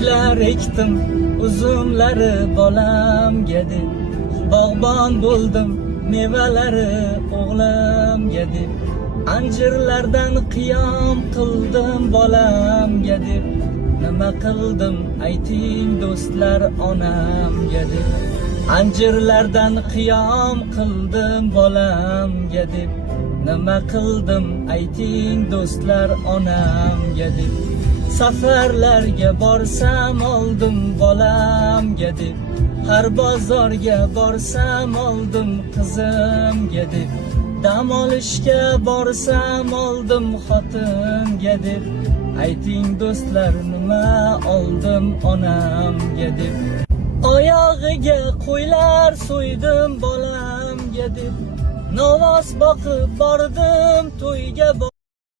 gullar ekdim uzumlari bolamga deb, bog'bon bo'ldim mevalari o'g'limga deb, anjirlardan qiyom qildim bolamga deb, nima qildim ayting do'stlar onamga deb, anjirlardan qiyom qildim bolamga deb, nima qildim ayting do'stlar onamga deb, safarlarga borsam oldim bolamga deb, har bozorga borsam oldim qizimga deb, dam olishga borsam oldim xotinga deb, ayting do'stlar nima oldim onamga deb, oyog'iga qo'ylar so'ydim bolamga deb, novvos boqib bordim to'yga